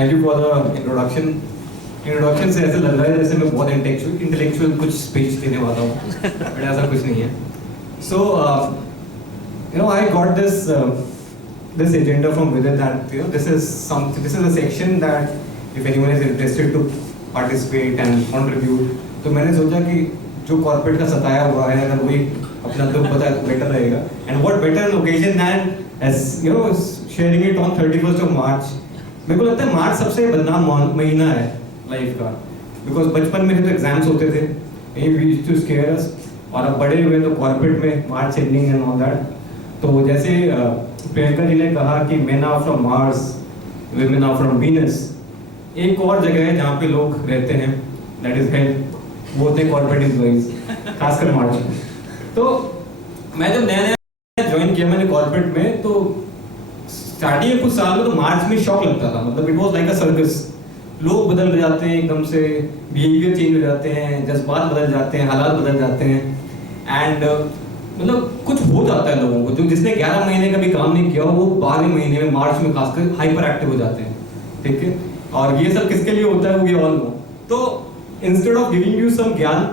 Thank you for the introduction. Introduction से ऐसे लग रहा है जैसे मैं बहुत इंटेलेक्चुअल कुछ स्पीच देने वाला हूँ, बट ऐसा कुछ नहीं है। So you know I got this agenda from Vidit that this is a section that if anyone is interested to participate and contribute, तो मैंने सोचा कि जो कॉर्पोरेट का सताया हुआ है अगर वही अपना दुख बताए तो बेटर रहेगा। And what better occasion than as you know sharing it on 31st of March। मेरे को लगता है मार्च सबसे बदनाम महीना है लाइफ का, बिकॉज बचपन में तो एग्जाम्स होते थे, we used to scare us, और अब बड़े हुए तो कॉर्पोरेट में March ending and all that. तो जैसे प्रियंका जी ने कहा कि men are from Mars, women are from Venus, एक और जगह है जहाँ पे लोग रहते हैं, दैट इज हेल्थ, वो होते हैं कॉर्पोरेट एम्प्लॉइज, खासकर मार्च में। तो मैं जब नया नया ज्वाइन किया मैंने कॉर्पोरेट में, तो स्टार्टिंग के कुछ साल में तो मार्च में शॉक लगता था, मतलब it was like a circus. लोग बदल जाते हैं एकदम से, बिहेवियर चेंज हो जाते हैं, जज्बात बदल जाते हैं, हालात बदल जाते हैं, एंड मतलब कुछ हो जाता है लोगों को। जो जिसने 11 महीने का भी काम नहीं किया वो 12वें महीने में मार्च में खासकर हाइपर एक्टिव हो जाते हैं, ठीक है। और ये सब किसके लिए होता है वी ऑल नो। तो instead of giving you some ज्ञान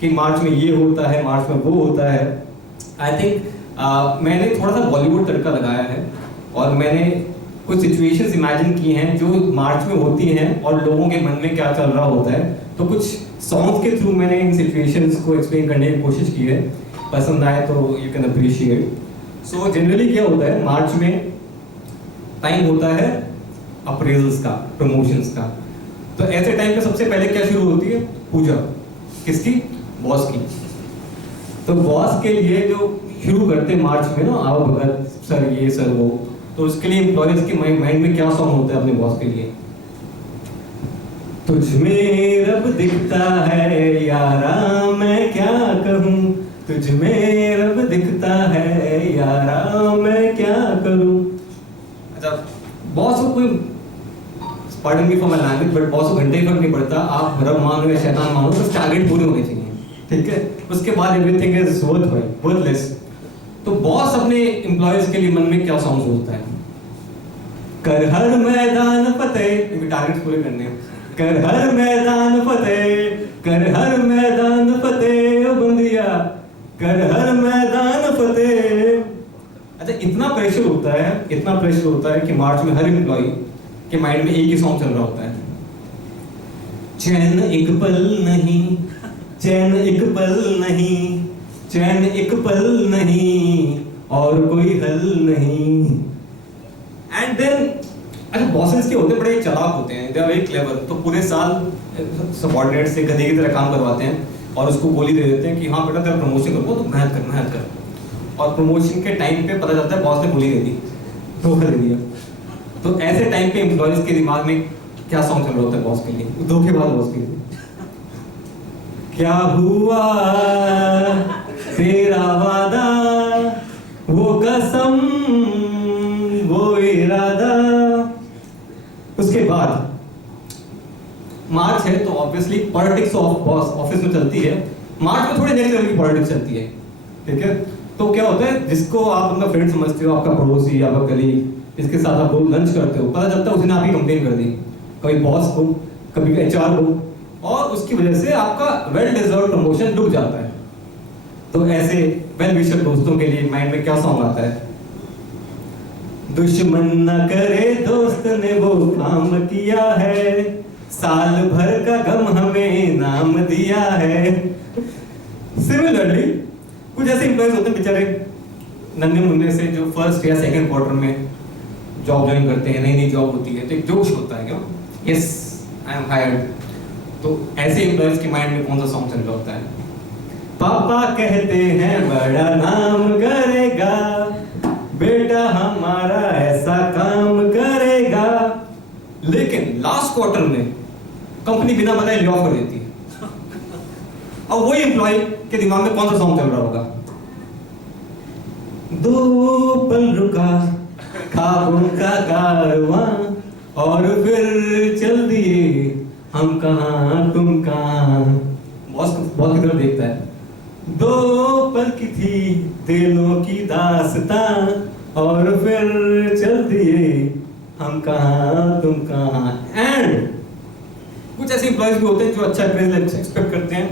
कि मार्च में ये होता है, मार्च में वो होता है, आई थिंक मैंने थोड़ा सा बॉलीवुड तड़का लगाया है और मैंने कुछ सिचुएशंस इमेजिन की हैं जो मार्च में होती हैं और लोगों के मन में क्या चल रहा होता है। तो कुछ सॉन्ग्स के थ्रू मैंने इन सिचुएशंस को एक्सप्लेन करने की कोशिश की है, पसंद आए तो you can appreciate. So generally क्या होता है, मार्च में टाइम होता है अप्रेजल्स का, प्रमोशंस का। तो ऐसे टाइम पे सबसे पहले क्या शुरू होती है, पूजा। किसकी? बॉस की। तो बॉस के लिए जो शुरू करते हैं मार्च में ना, आओ भगत सर ये सर वो, तो उसके लिए एम्प्लॉयज के माइंड में क्या सॉन्ग होता है अपने बॉस के लिए? तुझ में रब दिखता है यारा मैं क्या कहूँ, तुझ में रब दिखता है यारा मैं क्या करूं। अच्छा, बॉस को कोई pardon me for my language, but boss को घंटे ही फर्क नहीं पड़ता, आप रब मानो या शैतान मानो, बस टारगेट पूरे होने चाहिए, ठीक है। उसके बाद एवरीथिंग इज वर्थलेस। तो बॉस अपने एम्प्लॉयज के लिए मन में क्या सॉन्ग सोचता है? कर हर मैदान फतेह, टारगेट्स पूरे करने हैं। कर हर मैदान फतेह, कर हर मैदान फतेह बंदिया, कर हर मैदान फतेह। अच्छा, इतना प्रेशर होता है कि मार्च में हर एम्प्लॉय के माइंड में एक ही सॉन्ग चल रहा होता है, चैन एक पल नहीं, चैन एक पल नहीं, चैन एक पल नहीं और कोई हल नहीं। एंड देन अच्छा, बॉसेस के होते बड़े चालाक होते हैं, दे आर वेरी क्लेवर। तो पूरे साल सबऑर्डिनेट से गधे की तरह काम करवाते हैं और उसको गोली दे देते हैं कि हाँ बेटा तेरा प्रमोशन करो, तो मेहनत कर। और प्रमोशन के टाइम पे पता चलता है बॉस ने गोली दे दी, धोखा दे दिया। तो ऐसे टाइम पे एम्प्लॉयज के दिमाग में क्या सॉन्ग चल रहा होता है बॉस के लिए, धोखेबाज बॉस के लिए? क्या हुआ तेरा वादा, वो कसम वो इरादा। उसके बाद मार्च है तो ऑब्वियसली पॉलिटिक्स ऑफिस में चलती है। मार्च में थोड़ी नेक्स्ट लेवल की पॉलिटिक्स चलती है, ठीक है। तो क्या होता है, जिसको आप अपना फ्रेंड समझते हो, आपका पड़ोसी, आपका कलीग, जिसके साथ आप रोज लंच करते हो, पता चलता है उसने आपकी कंप्लेन कर दी, कभी बॉस को, कभी एचआर को, और उसकी वजह से आपका वेल डिजर्व प्रमोशन रुक जाता है। तो ऐसे वेल विशर दोस्तों के लिए माइंड में क्या सॉन्ग आता है? दुश्मन न करे दोस्त ने वो काम किया है, साल भर का गम हमें नाम दिया है। सिमिलरली कुछ ऐसे एम्प्लॉयज होते हैं बेचारे नन्हे मुन्ने से, जो फर्स्ट या सेकंड क्वार्टर में जॉब ज्वाइन करते हैं, नई जॉब होती है तो एक जोश होता है, क्यों, यस आई एम हायर्ड। तो ऐसे एम्प्लॉयज के माइंड में कौन सा सॉन्ग चल रहा होता है? पापा कहते हैं बड़ा नाम करेगा, बेटा हमारा ऐसा काम करेगा, लेकिन लास्ट क्वार्टर में कंपनी बिना बताए ले ऑफ कर देती है। अब वही एम्प्लॉय के दिमाग में कौन सा सॉन्ग चल रहा होगा? दो पल रुका ख्वाबों का कारवां और फिर चल दिए हम कहां तुम कहां। बॉस की तरफ देखता है, दो पल की थी दिलों की दास्तां और फिर चल दिए हम कहाँ तुम कहाँ। एंड कुछ ऐसे एम्प्लॉयज भी होते हैं जो अच्छा अप्रेजल एक्सपेक्ट करते हैं,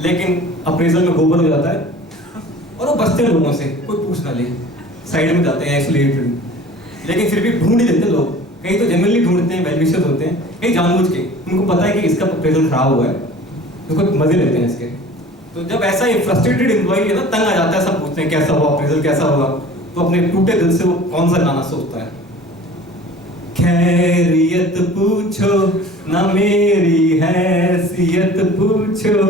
लेकिन अप्रेजल में गोबर हो जाता है और वो बचते हैं लोगों से, कोई पूछ ना ले, साइड में जाते हैं आइसोलेटेड। लेकिन फिर भी ढूंढ ही देते लोग, कहीं तो जनरली ढूंढते हैं, वेल विशर्स होते हैं, कहीं जानबूझ के, उनको पता है कि इसका अप्रेजल खराब हुआ है, उसको मजे लेते हैं इसके। तो जब ऐसा फ्रस्ट्रेटेड एम्प्लॉय है ना, तंग आ जाता है, सब पूछते हैं कैसा हुआ अप्रेजल, कैसा हुआ, तो अपने टूटे दिल से वो कौन सा गाना सोचता है, खैरियत पूछो ना मेरी हैसियत पूछो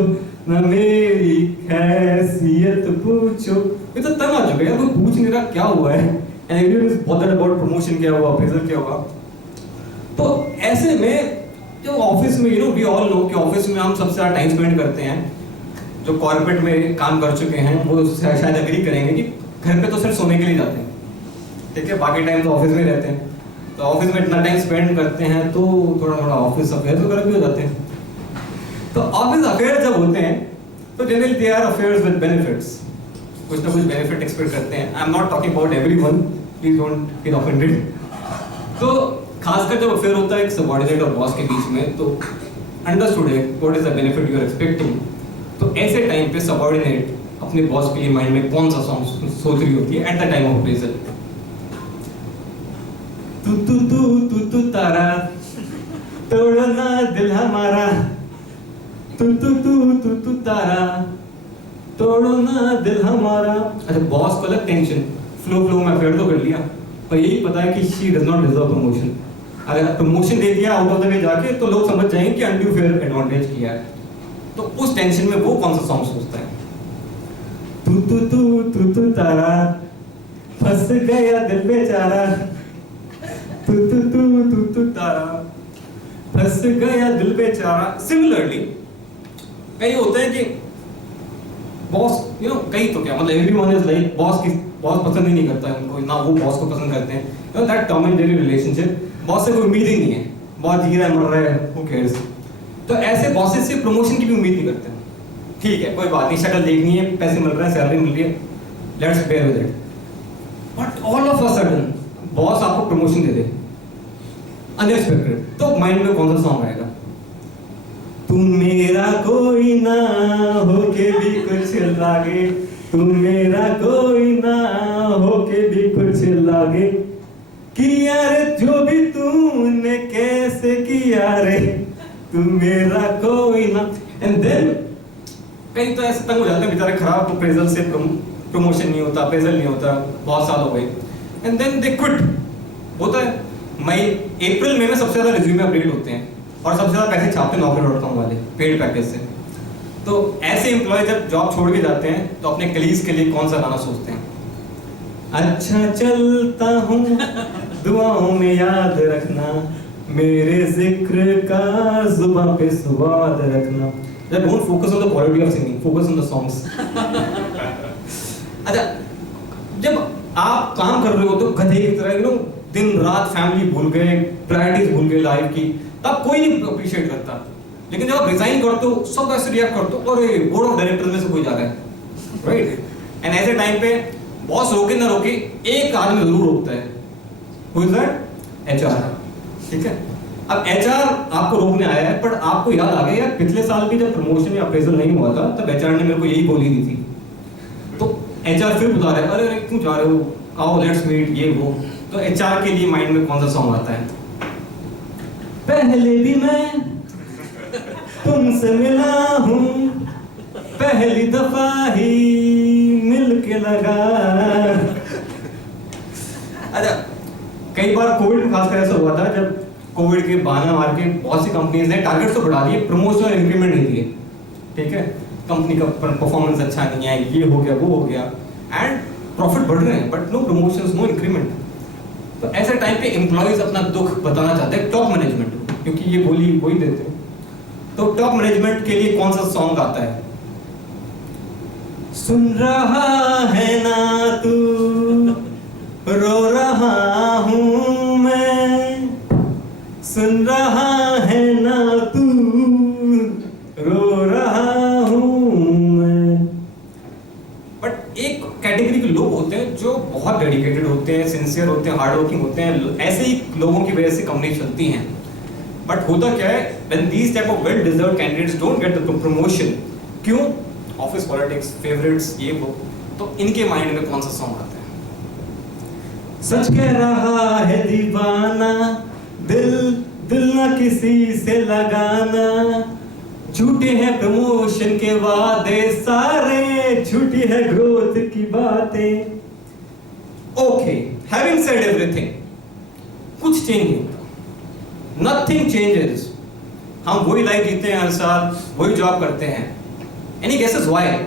ना मेरी हैसियत पूछो। ये तो तंग आ चुके हैं, कोई पूछ नहीं रहा क्या हुआ है, and everyone is bothered about promotion क्या हुआ, अप्रेजल क्या हुआ। तो ऐसे में जो ऑफिस में वी ऑल नो कि ऑफिस में हम सबसे ज़्यादा टाइम स्पेंड करते हैं, जो कॉर्पोरेट में काम कर चुके हैं वो शायद एग्री करेंगे कि घर पे तो सिर्फ सोने के लिए जाते हैं, ठीक है, बाकी टाइम तो ऑफिस में रहते हैं। तो ऑफिस में इतना टाइम स्पेंड करते हैं तो थोड़ा थोड़ा ऑफिस अफेयर्स वगैरह भी हो जाते हैं। तो ऑफिस अफेयर्स जब होते हैं तो generally they are affairs with benefits, कुछ ना कुछ बेनिफिट एक्सपेक्ट करते हैं। I am not talking about everyone, please don't get offended. तो खासकर जब अफेयर होता है एक सबऑर्डिनेट और बॉस के बीच में, तो अंडरस्टूड है what is the benefit you are expecting. तो ऐसे टाइम पे सबऑर्डिनेट अपने बॉस के लिए माइंड में कौन सा सॉन्ग सोच रही होती है at the time of appraisal? तू तू तू तू तू तारा तोड़ो ना दिल हमारा, तू तू तू तू तू तारा तोड़ो ना दिल हमारा। अच्छा, बॉस को अलग टेंशन, फ्लो में अफेयर तो कर लिया, पर यही पता है कि she does not deserve promotion. अगर प्रमोशन दे दिया आउट ऑफ द वे जाके तो लोग समझ जाएंगे कि अनड्यू फेयर एडवांटेज किया है। तो उस टेंशन में वो कौन सा सॉन्ग सोचता है? तू तू तू तू तू तारा फंस गया दिल बेचारा, तू तू तू तू तू तारा फंस गया दिल बेचारा। सिमिलरली कई होते हैं कि बॉस कई तो क्या मतलब एवरीवन इज लाइक बॉस पसंद ही नहीं करता है उनको, ना वो बॉस को पसंद करते हैं। That Tom and Jerry relationship, boss से कोई उम्मीद ही नहीं है, बॉस जी रहा है मर रहा है, हू केयर्स। तो ऐसे बॉसेस से प्रमोशन की भी उम्मीद नहीं करते। ठीक है, कोई बात नहीं, शक्ल देखनी है, पैसे मिल रहे हैं, सैलरी मिल रही है, let's bear with it. But all of a sudden boss आपको प्रमोशन दे दे अनएक्सपेक्टेड, तो माइंड में कौन सा सॉन्ग आएगा? तुम मेरा कोई ना होके भी कुछ लागे, तुम मेरा कोई ना होके भी कुछ लागे, किया रे जो भी तूने कैसे किया रे, तुम मेरा कोई ना। एंड देन कई तो ऐसे तंग हो जाते हैं बेचारे, खराब अप्रेजल से प्रमोशन नहीं होता, अप्रेजल नहीं होता, बहुत साल हो गए, एंड देन दे क्विट। होता है अप्रैल मई में सबसे ज्यादा रिज्यूमे अपडेट होते हैं और सबसे ज्यादा पैसे छापते हैं Naukri.com वाले पेड पैकेज से। तो ऐसे एम्प्लॉय जब जॉब छोड़ के जाते हैं तो अपने कलीग्स के लिए कौन सा गाना सोचते हैं? अच्छा चलता हूँ दुआओं में याद रखना, मेरे जिक्र का जुबान पे स्वाद रखना। Don't focus on the quality of singing, focus on the songs. अच्छा, जब आप काम कर रहे हो तो गधे की तरह दिन रात फैमिली भूल गए, प्रायोरिटीज भूल गए लाइफ की, तब कोई नहीं अप्रिशिएट करता। लेकिन जब आप रिजाइन करते हो सब ऐसे रिएक्ट करते हो, अरे बोर्ड ऑफ डायरेक्टर्स में से कोई जा रहा है, राइट? एंड ऐसे टाइम पे बॉस रोके ना रोके एक आदमी जरूर रोकता है, हु इज दैट? एचआर, ठीक है। अब एचआर आपको रोकने आया है, पर आपको याद आ गया यार पिछले साल भी जब प्रमोशन या अप्रेजल नहीं हुआ था तब एचआर ने मेरे को यही बोली दी थी। तो एचआर फिर बता रहा है, अरे अरे क्यों जा रहे हो, आओ लेट्स मीट, ये वो। तो एचआर के लिए माइंड में कौन सा सॉन्ग आता है? पहले भी मैं तुमसे मिला हूँ, पहली दफा ही मिल के लगा। अच्छा, कई बार कोविड में खासकर ऐसा हुआ था, जब कोविड के बहाना मार के बहुत सी कंपनीज ने टारगेट्स तो बढ़ा दिए, प्रमोशन और इंक्रीमेंट नहीं दिए, ठीक है, कंपनी का परफॉर्मेंस अच्छा नहीं है, ये हो गया वो हो गया, एंड प्रॉफिट बढ़ रहे हैं but no promotions no increment. तो ऐसे टाइम पे एम्प्लॉइज अपना दुख बताना चाहते हैं टॉप मैनेजमेंट, क्योंकि ये बोली वही देते हैं। तो टॉप मैनेजमेंट के लिए कौन सा सॉन्ग आता है? सुन रहा है ना तू, रो रहा हूँ मैं, सुन रहा है ना तू, रो रहा हूँ मैं। बट एक कैटेगरी के लोग होते हैं जो बहुत डेडिकेटेड होते हैं, सिंसियर होते हैं, हार्ड वर्किंग होते हैं, ऐसे ही लोगों की वजह से कंपनी चलती हैं। बट होता क्या है, when these type of well deserved candidates don't get the promotion, क्यों? ऑफिस पॉलिटिक्स, फेवरेट्स, ये वो, तो इनके माइंड में कौन सा सॉन्ग आता है? सच कह रहा है दीवाना, दिल ना किसी से लगाना, झूठे हैं प्रमोशन के वादे सारे, झूठी है ग्रोथ की बातें। ओके, हैविंग सेड एवरीथिंग, कुछ चेंज नहीं होता, नथिंग चेंजेस। हम वही लाइफ जीते हैं हर साल, वही जॉब करते हैं। Any guesses why?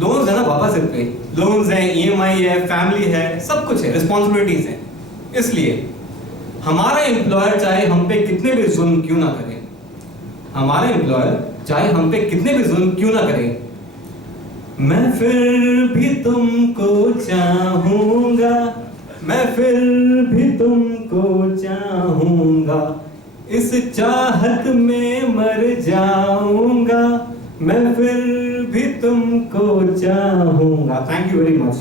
लोन्स है ना पापा सिर पे, लोन्स है, ईएमआई है, फैमिली है, सब कुछ है, रिस्पॉन्सिबिलिटीज है। इसलिए हमारा एम्प्लॉयर चाहे हम पे कितने भी जुल्म क्यों ना करे, हमारा एम्प्लॉयर चाहे हम पे कितने भी जुल्म क्यों ना करे, मैं फिर भी तुमको चाहूंगा, मैं फिर भी तुमको चाहूंगा, इस चाहत में मर जाऊंगा, मैं फिर भी तुमको चाहूंगा। Thank you very much.